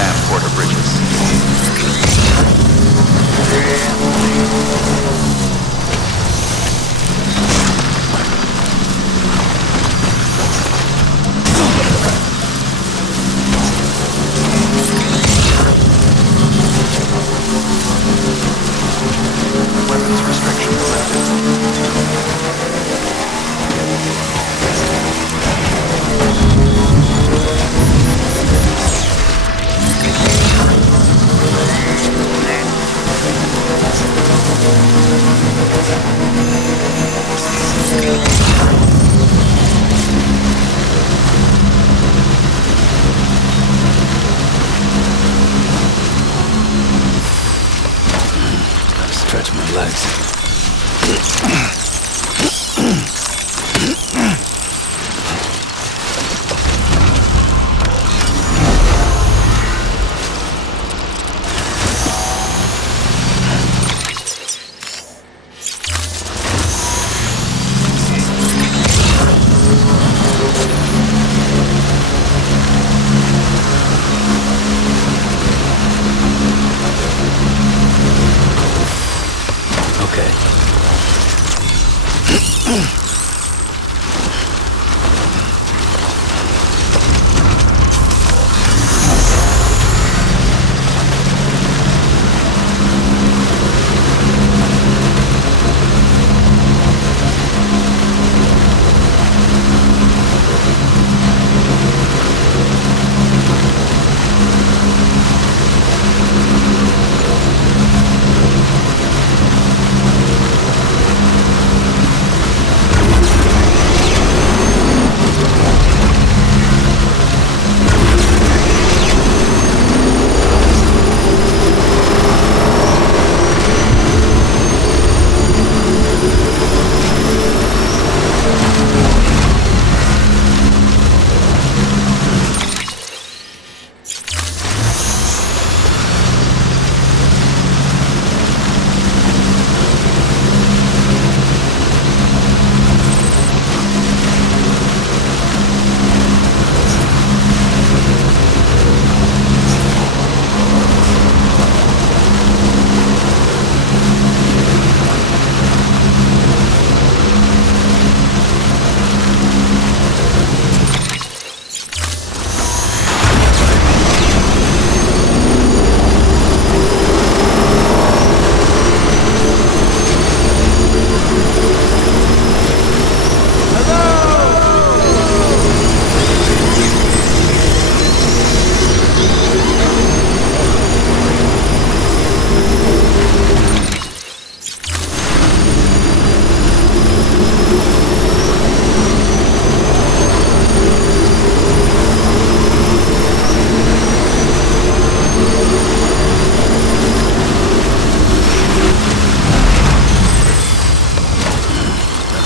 transporter bridges. Weapons restrictions lifted. Gotta stretch my legs. Okay.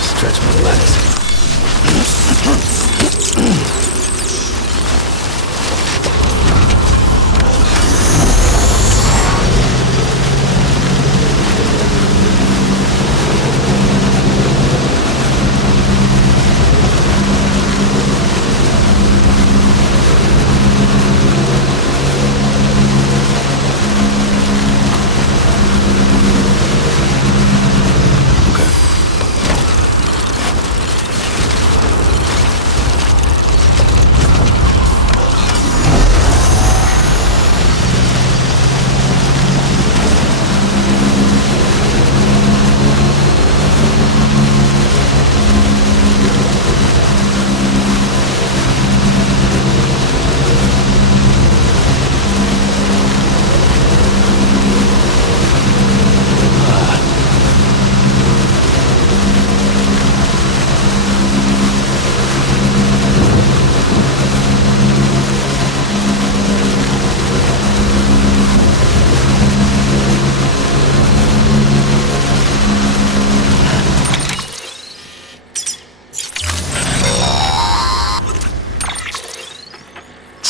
Stretch my legs.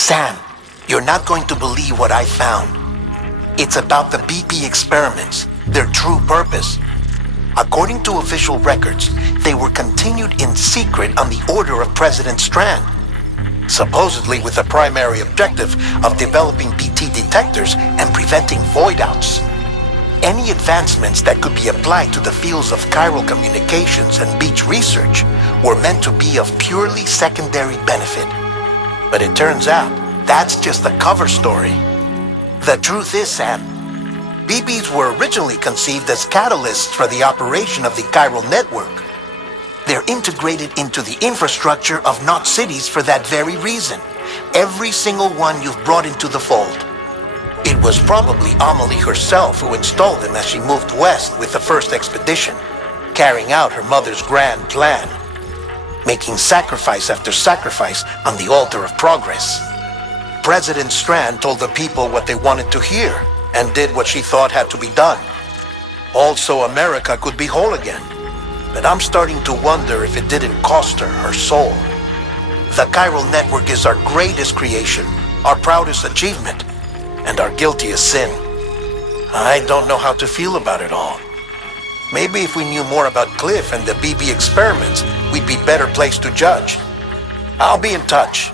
Sam, you're not going to believe what I found. It's about the BP experiments, their true purpose. According to official records, they were continued in secret on the order of President Strand, supposedly with the primary objective of developing BT detectors and preventing void-outs. Any advancements that could be applied to the fields of chiral communications and beach research were meant to be of purely secondary benefit. But it turns out, that's just the cover story. The truth is, Sam, BBs were originally conceived as catalysts for the operation of the chiral network. They're integrated into the infrastructure of Knot cities for that very reason. Every single one you've brought into the fold. It was probably Amelie herself who installed them as she moved west with the first expedition, carrying out her mother's grand plan, making sacrifice after sacrifice on the altar of progress. President Strand told the people what they wanted to hear and did what she thought had to be done. Also, America could be whole again. But I'm starting to wonder if it didn't cost her her soul. The chiral network is our greatest creation, our proudest achievement, and our guiltiest sin. I don't know how to feel about it all. Maybe if we knew more about Cliff and the BB experiments, we'd be better placed to judge. I'll be in touch.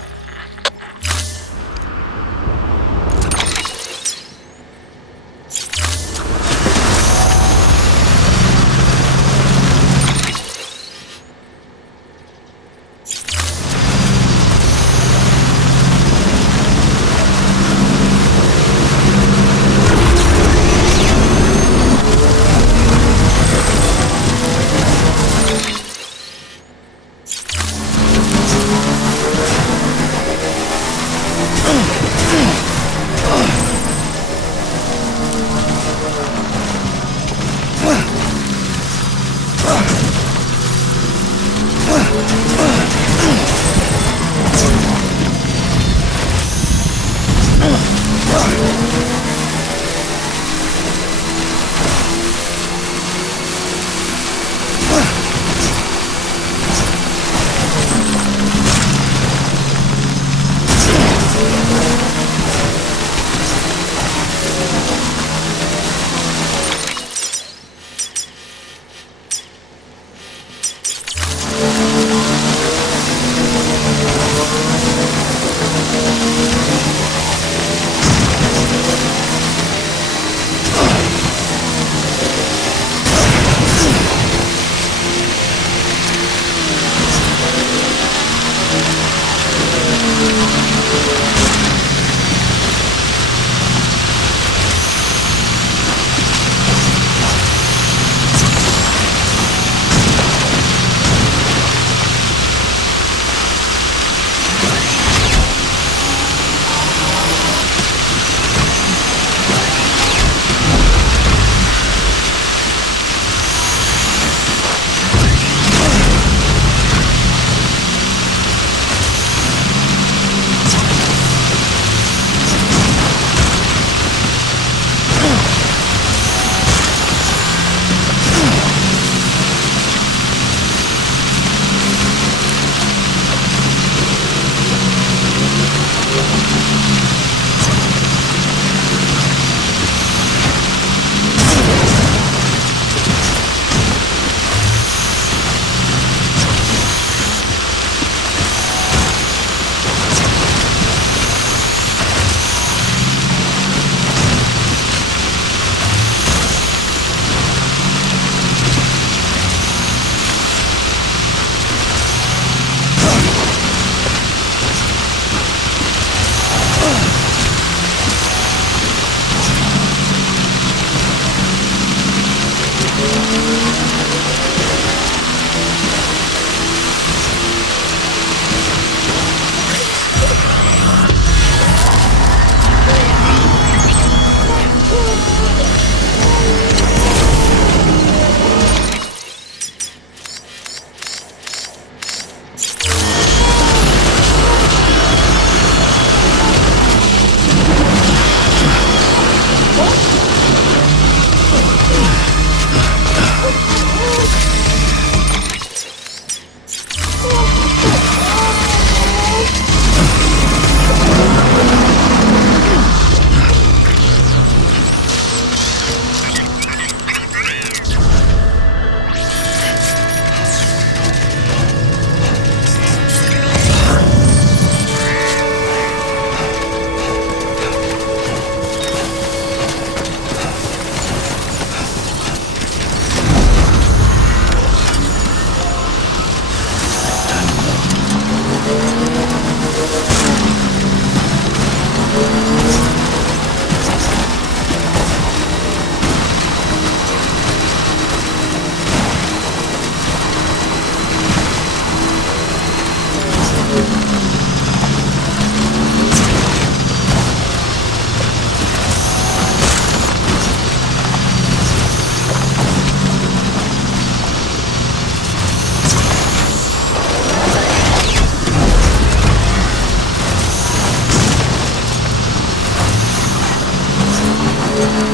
Okay,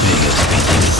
there you go, speed demon.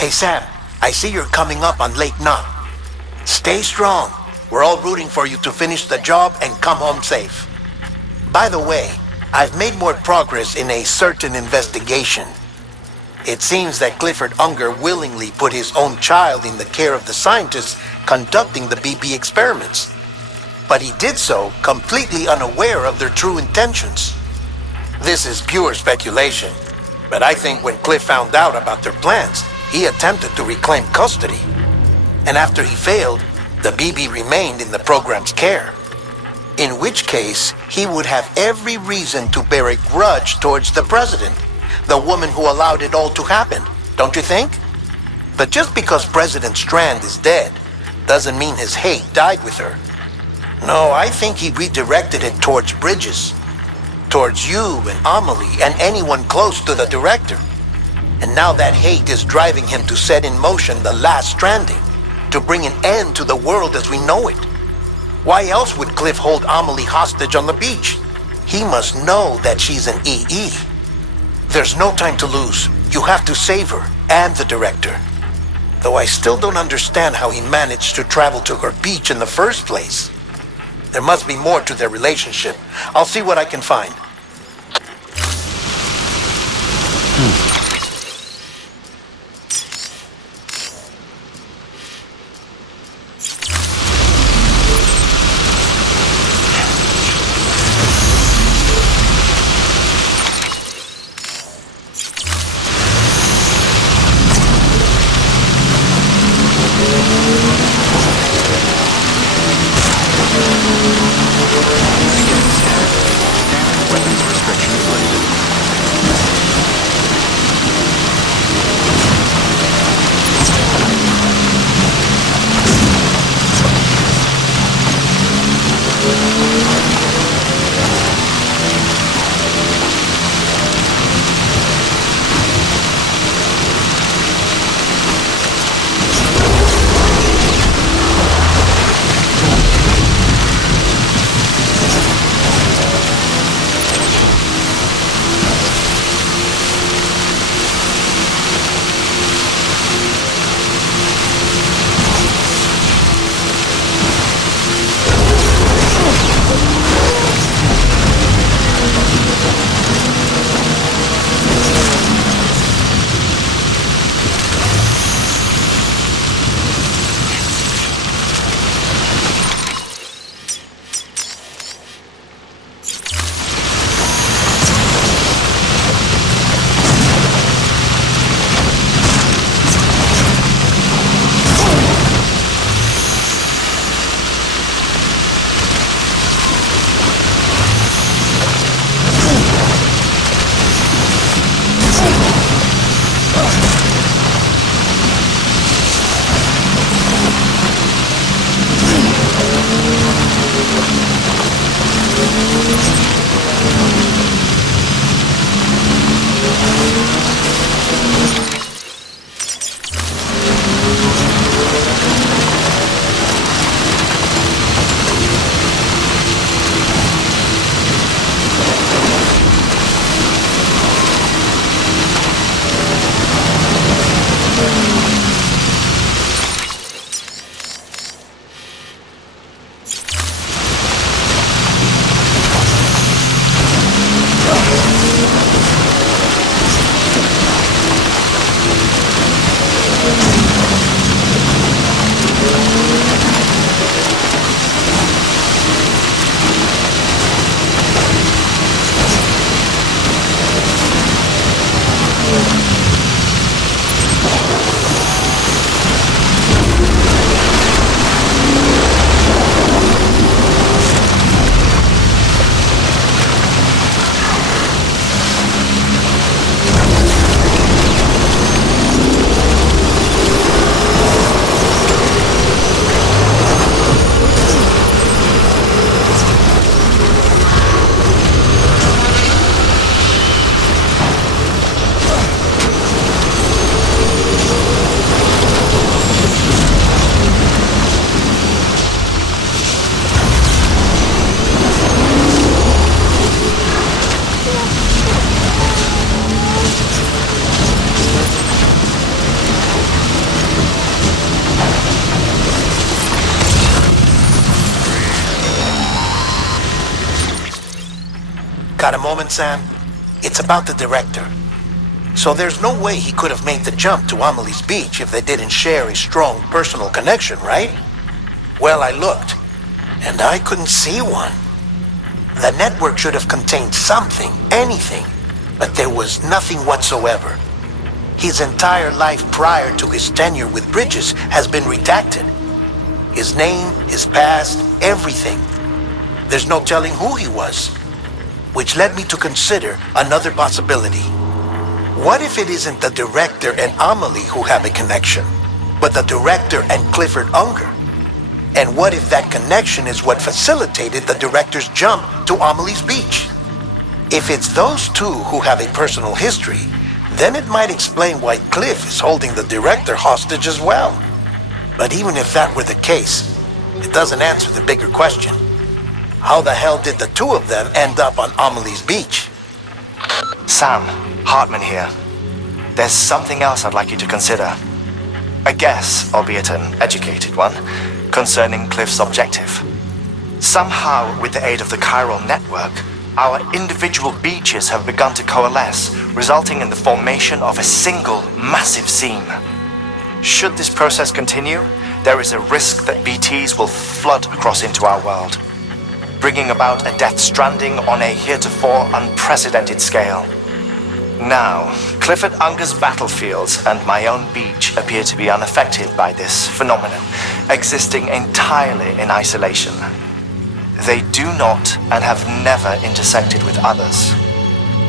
Hey Sam, I see you're coming up on Lake Knot. Stay strong. We're all rooting for you to finish the job and come home safe. By the way, I've made more progress in a certain investigation. It seems that Clifford Unger willingly put his own child in the care of the scientists conducting the BP experiments. But he did so completely unaware of their true intentions. This is pure speculation, but I think when Cliff found out about their plans, he attempted to reclaim custody. And after he failed, the BB remained in the program's care. In which case, he would have every reason to bear a grudge towards the president, the woman who allowed it all to happen, don't you think? But just because President Strand is dead, doesn't mean his hate died with her. No, I think he redirected it towards Bridges, towards you and Amelie and anyone close to the director. And now that hate is driving him to set in motion the last Stranding, to bring an end to the world as we know it. Why else would Cliff hold Amelie hostage on the beach? He must know that she's an EE. There's no time to lose. You have to save her and the director. Though I still don't understand how he managed to travel to her beach in the first place. There must be more to their relationship. I'll see what I can find. Got a moment, Sam? It's about the director. So there's no way he could have made the jump to Amelie's Beach if they didn't share a strong personal connection, right? Well, I looked, and I couldn't see one. The network should have contained something, anything, but there was nothing whatsoever. His entire life prior to his tenure with Bridges has been redacted. His name, his past, everything. There's no telling who he was. Which led me to consider another possibility. What if it isn't the director and Amelie who have a connection, but the director and Clifford Unger? And what if that connection is what facilitated the director's jump to Amelie's Beach? If it's those two who have a personal history, then it might explain why Cliff is holding the director hostage as well. But even if that were the case, it doesn't answer the bigger question. How the hell did the two of them end up on Amelie's Beach? Sam, Hartman here. There's something else I'd like you to consider. A guess, albeit an educated one, concerning Cliff's objective. Somehow, with the aid of the chiral network, our individual beaches have begun to coalesce, resulting in the formation of a single massive seam. Should this process continue, there is a risk that BTs will flood across into our world, bringing about a death stranding on a heretofore unprecedented scale. Now, Clifford Unger's battlefields and my own beach appear to be unaffected by this phenomenon, existing entirely in isolation. They do not and have never intersected with others.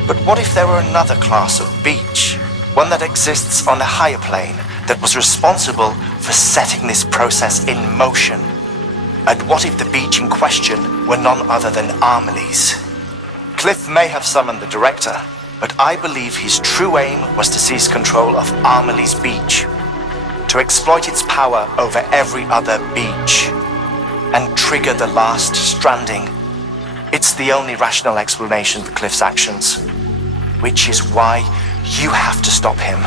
But what if there were another class of beach, one that exists on a higher plane, that was responsible for setting this process in motion? And what if the beach in question were none other than Amelie's? Cliff may have summoned the director, but I believe his true aim was to seize control of Amelie's Beach, to exploit its power over every other beach, and trigger the last stranding. It's the only rational explanation for Cliff's actions, which is why you have to stop him.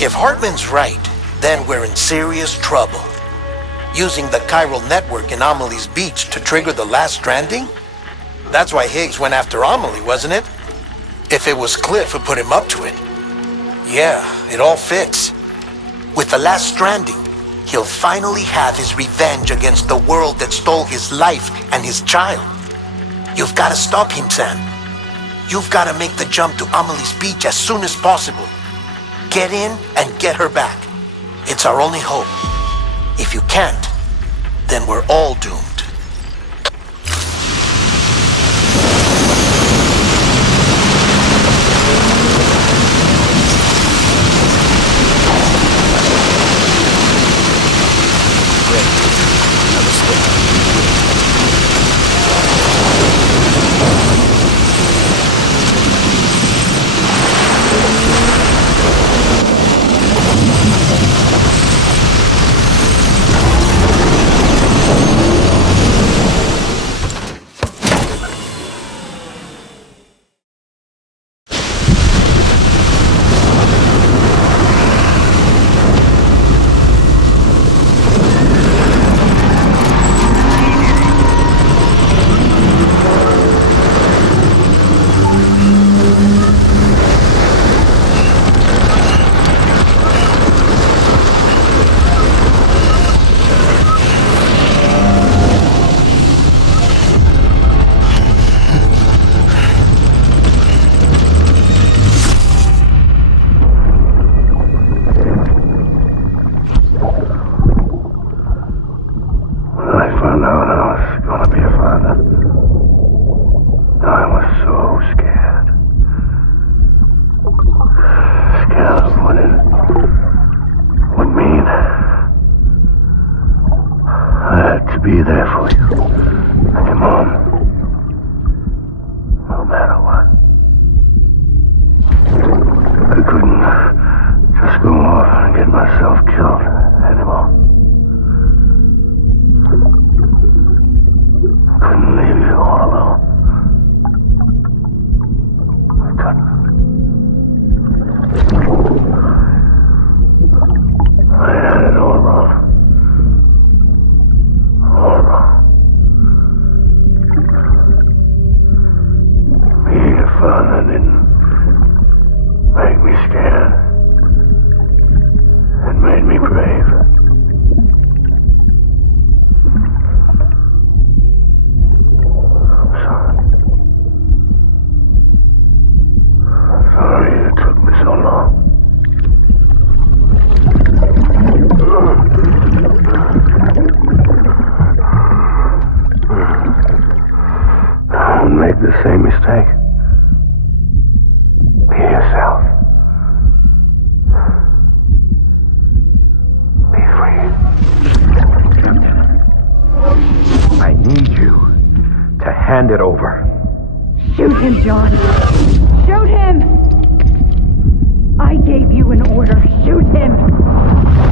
If Hartman's right, then we're in serious trouble. Using the chiral network in Amelie's Beach to trigger the last stranding? That's why Higgs went after Amelie, wasn't it? If it was Cliff who put him up to it. Yeah, it all fits. With the last stranding, he'll finally have his revenge against the world that stole his life and his child. You've got to stop him, Sam. You've got to make the jump to Amelie's Beach as soon as possible. Get in and get her back. It's our only hope. If you can't, then we're all doomed. the same mistake. Be yourself. Be free. I need you to hand it over. Shoot him, John. Shoot him! I gave you an order. Shoot him!